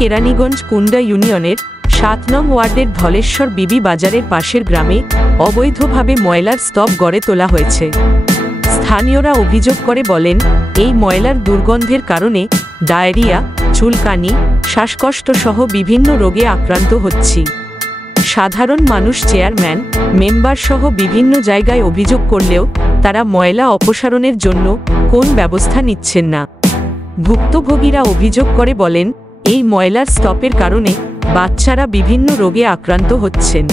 কেরানীগঞ্জ কুন্ডা ইউনিয়নের ৭ নং ওয়ার্ডের ধলেশ্বর বিবি বাজারের পাশের গ্রামে অবৈধভাবে ময়লার স্তূপ গড়ে তোলা হয়েছে। স্থানীয়রা অভিযোগ করে বলেন, এই ময়লার দুর্গন্ধের কারণে ডায়রিয়া, চুলকানি, শ্বাসকষ্ট সহ বিভিন্ন রোগে আক্রান্ত হচ্ছি। সাধারণ মানুষ চেয়ারম্যান, মেম্বার সহ বিভিন্ন জায়গায় অভিযোগ করলেও তারা ময়লা অপসারণের জন্য কোন ব্যবস্থা নিচ্ছেন না। ভুক্তভোগীরা অভিযোগ করে বলেন, এই ময়লার স্তূপের কারণে বাচ্চারা বিভিন্ন রোগে আক্রান্ত হচ্ছেন।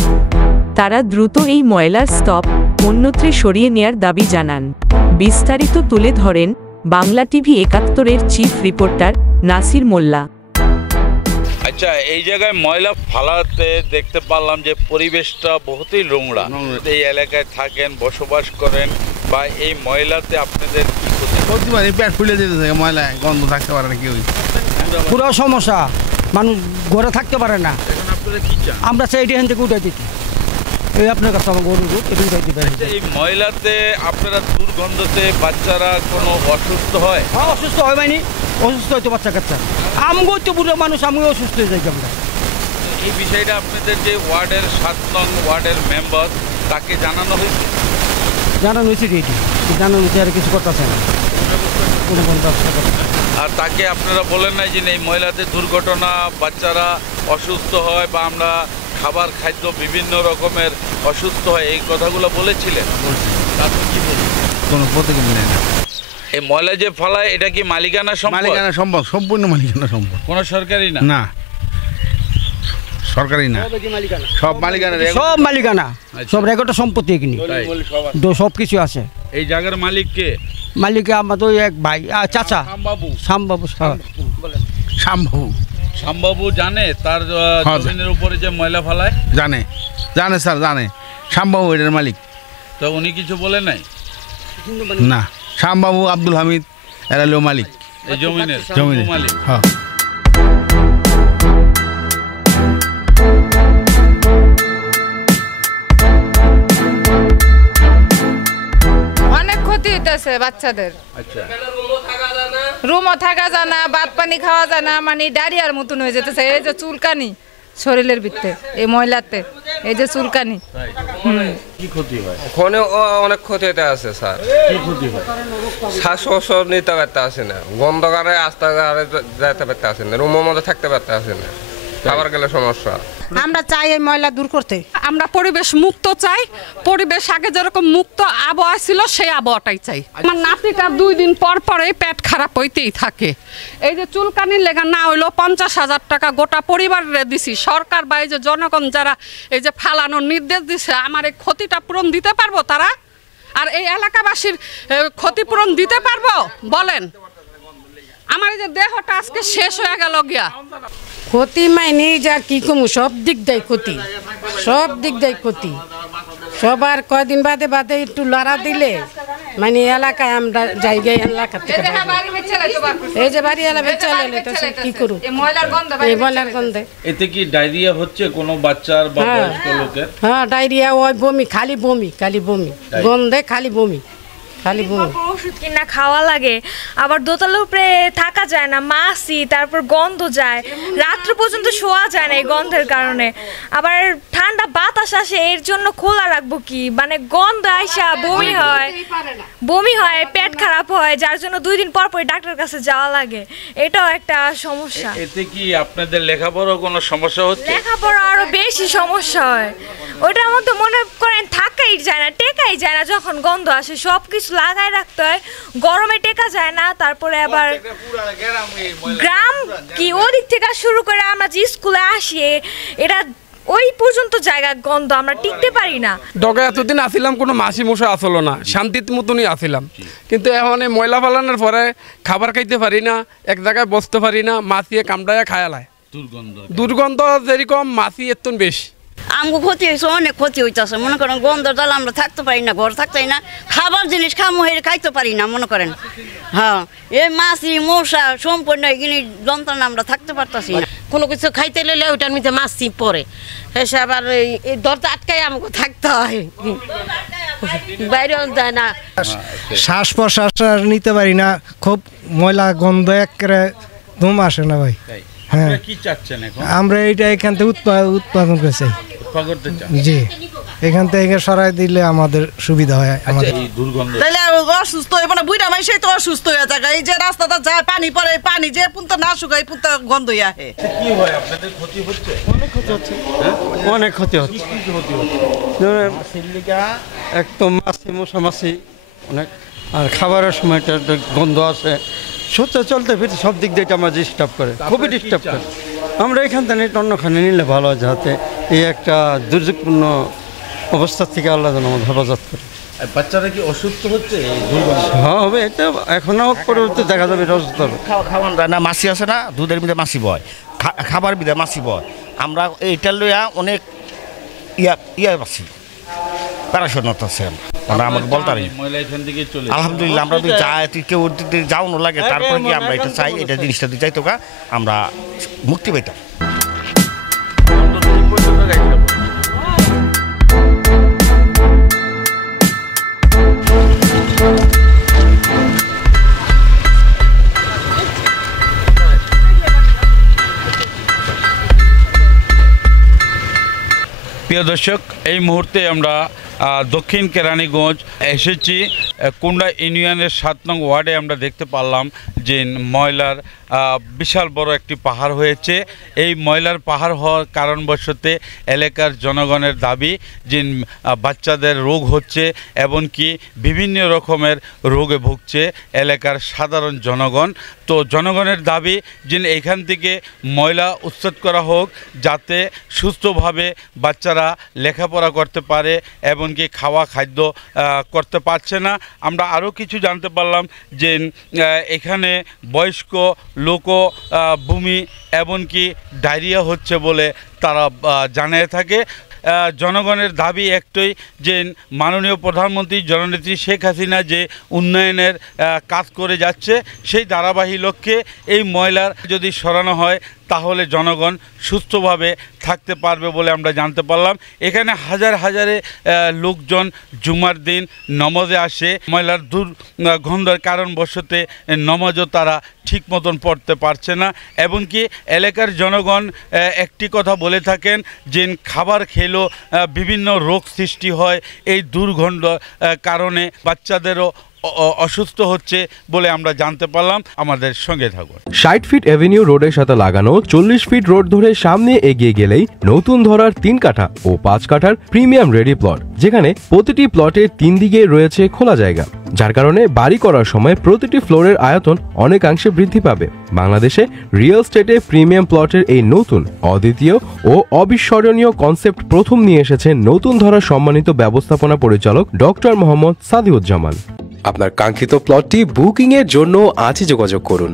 তারা দ্রুত এই ময়লার স্তূপ অন্যত্রে সরিয়ে নেয়ার দাবি জানান। বিস্তারিত তুলে ধরেন বাংলা টিভি ৭১-এর চিফ রিপোর্টার নাসির মোল্লা। আচ্ছা, এই জায়গায় ময়লা ফালাতে দেখতে পারলাম যে পরিবেশটা বহুতই নোংরা। এই এলাকায় থাকেন, বসবাস করেন, বা এই ময়লাতে আপনাদের কি ক্ষতি? পেট ফুলে যেতে থাকে, ময়লায় গন্ধ থাকতে পারে না, কেউ পুরো সমস্যা, মানুষ ঘরে থাকতে পারে না। আপনারা কি চান? আমরা চাই এখান থেকে উঠে দিতে, এই আপনার কাছে আমার গরু উঠে দিতে। এই ময়লাতে আপনারা দুর্গন্ধতে বাচ্চারা কোনো অসুস্থ হয়? হ্যাঁ, অসুস্থ হয়, মানে অসুস্থ হয়তো বাচ্চা কাচ্চা। আমগো তো বুড়ো মানুষ, আমিও অসুস্থ হয়ে যাই। আমরা এই বিষয়টা আপনাদের যে ওয়ার্ডের ৭ নং ওয়ার্ডের মেম্বার, তাকে জানানো হয়েছে? জানানো হয়েছে, জানানো হয়েছে, আর কিছু করতেছে না, কোনো আর তাকে আপনারা বলেন নাই যে এই ময়লাতে দুর্ঘটনা, বাচ্চারা অসুস্থ হয় বা আমরা খাবার খাদ্য বিভিন্ন রকমের অসুস্থ হয়, এই কথাগুলো বলেছিলেন? তাতে কি বলবেন? কোনো প্রতিক্রিয়া নেই না। এই ময়লা যে ফলায়, এটা কি মালিকানা সম্পদ? মালিকানা সম্পদ, সম্পূর্ণ মালিকানা সম্পদ, কোনো সরকারি না? না, সরকারি না, সব মালিকানা, সব মালিকানা, সব রেকর্ড সম্পত্তি এখানে সব কিছু আছে। এই জায়গার মালিক কে? মালিক আমাদের এক ভাই, চাচা শ্যামবাবু। শ্যামবাবু জানে তার জমিনের উপরে যে ময়লা ফেলায়? জানে স্যার, জানে। শ্যামবাবু এটার মালিক। তো উনি কিছু বলে নাই? না, শ্যামবাবু, আব্দুল হামিদ এরা হলো মালিক এই জমিনের মালিক। হ্যাঁ। অনেক ক্ষতি হইতেছে বাচ্চাদের। আচ্ছা, রুমও থাকা যায় না, ভাত পানি খাওয়া যায় না, মানে ডায়রিয়ার মতন হয়ে যেতেছে। এই যে চুলকানি শরীরের ভিতরে, এই ময়লাতে এই যে চুলকানি। কি ক্ষতি হয়? অনেক ক্ষতি হতে আছে স্যার। কি ক্ষতি হয়? শ্বাস নিতে পারতে আসে না, গন্ধকারে আস্তে যাইতে পারতে আসে না, রুমের মধ্যে থাকতে পারতে আসে না, খাবার গেলে সমস্যা। আমরা চাই এই ময়লা দূর করতে। আমরা পরিবেশ মুক্ত চাই, পরিবেশ আগে যেরকম মুক্ত আবহাওয়া ছিল সেই আবহাওয়াটাই চাই। আমার নাতিটা 2 দিন পর পরে পেট খারাপ হইতেই থাকে। এই যে চুলকানির লেগা না হইলো 50,000 টাকা গোটা পরিবারে দিছি। সরকার বা এই যে জনগণ যারা এই যে ফালানোর নির্দেশ দিছে, আমার এই ক্ষতিটা পূরণ দিতে পারবো তারা? আর এই এলাকাবাসীর ক্ষতিপূরণ দিতে পারবো বলেন? আমার এই যে দেহটা আজকে শেষ হয়ে গেল গিয়া। ক্ষতি মাইনি যা কি কমু, সব দিক দেয় ক্ষতি, সব দিক দেয় ক্ষতি। সবার কয়দিন বাদে বাদে একটু লড়া দিলে মানে এলাকায় আমরা জায়গায় এলাকা থেকে এই যে বাড়ি এলাকা চলে তো কি করু, এই ময়লার গন্ধে। এতে কি ডায়রিয়া হচ্ছে কোনো বাচ্চার বা বয়স্ক লোকের? হ্যাঁ, ডায়রিয়া, ওই বমি, খালি বমি, গন্ধে খালি বমি। ওষুধ কিনা খাওয়া লাগে, আবার দোতলার উপরে থাকা যায় না, মাছি, তারপর গন্ধ যায়, রাত্র পর্যন্ত শোয়া যায় না এই গন্ধের কারণে। আবার ঠান্ডা বাতাস আসে, এর জন্য খোলা রাখবো কি, মানে গন্ধ আইসা বমি হয়, পেট খারাপ হয়, যার জন্য 2 দিন পর পর ডাক্তারের কাছে যাওয়া লাগে। এটাও একটা সমস্যা। এতে কি আপনাদের লেখাপড়ার কোনো সমস্যা হচ্ছে? লেখাপড়া আরো বেশি সমস্যা হয়। ওইটার মধ্যে মনে করেন থাকাই যায় না, টেকাই যায় না, যখন গন্ধ আসে সবকিছু লাগাই রাখতে হয়, গরমে টেকা যায় না। তারপরে আবার গ্রাম কি ওদিক থেকে শুরু করে আমরা যে স্কুলে আসি, এটা ওই পর্যন্ত জায়গা গন্ধ, আমরা টিকতে পারি না। ডগে এতদিন আসিলাম, কোনো মাসি মশা আসলো না, শান্তির মতনই আসিলাম। কিন্তু এখন এই ময়লা ফালানোর পরে খাবার খাইতে পারি না, এক জায়গায় বসতে পারি না, মাছিয়ে কামড়ায় খায়ালায়। দুর্গন্ধ যেরকম, মাছি এত বেশি। আমগো ক্ষতি হয়েছে, অনেক ক্ষতি হইতেছে। মনে করেন গন্ধ জাল আমরা থাকতে পারি না, ঘর থাকতে না, খাবার জিনিস খামো হেরে খাইতে পারি না মনে করেন। হ্যাঁ, এই মাছি মশা সম্পূর্ণ এগুলি যন্ত্রণা, আমরা থাকতে পারতেছি না। কোনো কিছু খাইতে লেলে ওইটার মধ্যে মাছি পরে, এসে আবার এই দরজা আটকাই আমাকে থাকতে হয়, বাইরেও যায় না। শ্বাস প্রশ্বাস নিতে পারি না, খুব ময়লা গন্ধ, একেবারে ধুম আসে না ভাই। হ্যাঁ কি চাচ্ছেন এখন? আমরা এইটা এখান থেকে উৎপাদন করছি করতে চান? জি, এখান থেকে সরাই দিলে আমাদের সুবিধা হয়। আমাদের এই দুর্গন্ধ তাহলে অসুস্থ হইব না, বুইড়া মানুষই তো অসুস্থ হয়ে থাকে। এই যে রাস্তাটা যায় পানি পরে, পানি যে পুনতা না শুকায় পুনতা গন্ধ হয়ে আহে। কি হয় আপনাদের ক্ষতি হচ্ছে? অনেক ক্ষতি হচ্ছে, অনেক ক্ষতি হচ্ছে। এক তো মাছি মশা মাছি অনেক, আর খাবারের সময়টা গন্ধ আছে, সত্যি চলতে ফিরতে সব দিক দিয়ে আমার ডিস্টার্ব করে, খুবই ডিস্টার্ব করে। আমরা এখান থেকে অন্যখানে নিলে ভালো হয়, যাতে এই একটা দুর্যোগপূর্ণ অবস্থা থেকে আল্লাহ যেন আমাদের হেফাজত করে। বাচ্চারা কি অসুস্থ হচ্ছে? হ্যাঁ হবে, এটা এখনও পরবর্তী দেখা যাবে এটা অসুস্থ হবে। খাওয়ান যায় না, মাছি আছে না, দুধের মধ্যে মাছি বয়, খাবার বিধে মাছি বয়। আমরা এইটা লইয়া অনেক ইয়া পাচ্ছি, প্যারাশনাত আছে। আমরা আমাকে বলতে পারি আলহামদুলিল্লাহ, আমরা যদি যাই কেউ যাও না লাগে, তারপরে কি আমরা এটা চাই, এটা জিনিসটা দিতে চাইতো আমরা মুক্তি পাইতাম। প্রিয় দর্শক, এই মুহূর্তে আমরা দক্ষিণ কেরানীগঞ্জ এসেছি। কুন্ডা ইউনিয়নের 7 নং ওয়ার্ডে আমরা দেখতে পারলাম যে ময়লার বিশাল বড় একটি পাহাড় হয়েছে। এই ময়লার পাহাড় হওয়ার কারণবশত এলাকার জনগণের দাবি যে বাচ্চাদের রোগ হচ্ছে, এমনকি বিভিন্ন রকমের রোগে ভুগছে এলাকার সাধারণ জনগণ। তো জনগণের দাবি যে এখান থেকে ময়লা উচ্ছেদ করা হোক, যাতে সুস্থভাবে বাচ্চারা লেখাপড়া করতে পারে, এমনকি খাওয়া খাদ্য করতে পারছে না। আমরা আরও কিছু জানতে পারলাম যে এখানে বয়স্ক লোকও বমি এমনকি ডায়রিয়া হচ্ছে বলে তারা জানিয়ে থাকে। জনগণের দাবি একটাই যে মাননীয় প্রধানমন্ত্রী জননেত্রী শেখ হাসিনা যে উন্নয়নের কাজ করে যাচ্ছে, সেই ধারাবাহিক লক্ষ্যে এই ময়লার যদি সরানো হয় তাহলে জনগণ সুস্থভাবে থাকতে পারবে বলে আমরা জানতে পারলাম। এখানে হাজার হাজারে লোকজন জুমার দিন নমাজে আসে। ময়লার দুর্গন্ধের কারণবশত নমাজও তারা ঠিক মতন পড়তে পারছে না। এমনকি এলাকার জনগণ একটি কথা বলে থাকেন যে খাবার খেলেও বিভিন্ন রোগ সৃষ্টি হয়, এই দুর্গন্ধ কারণে বাচ্চাদেরও অসুস্থ হচ্ছে বলে আমরা জানতে পারলাম। আমাদের সঙ্গে থাকুন। 60 ফিট এভিনিউ রোডের সাথে লাগানো 40 ফিট রোড ধরে সামনে এগিয়ে গেলেই নতুন ধরার 3 কাঠা ও 5 কাঠার প্রিমিয়াম রেডি প্লট, যেখানে প্রতিটি প্লটের 3 দিকে রয়েছে খোলা জায়গা, যার কারণে বাড়ি করার সময় প্রতিটি ফ্লোরের আয়তন অনেকাংশে বৃদ্ধি পাবে। বাংলাদেশে রিয়েল এস্টেটে প্রিমিয়াম প্লটের এই নতুন, অদ্বিতীয় ও অবিস্মরণীয় কনসেপ্ট প্রথম নিয়ে এসেছেন নতুন ধরার সম্মানিত ব্যবস্থাপনা পরিচালক ডক্টর মোহাম্মদ সাদিউজ্জামান। আপনার কাঙ্ক্ষিত প্লটটি বুকিং এর জন্য আজই যোগাযোগ করুন।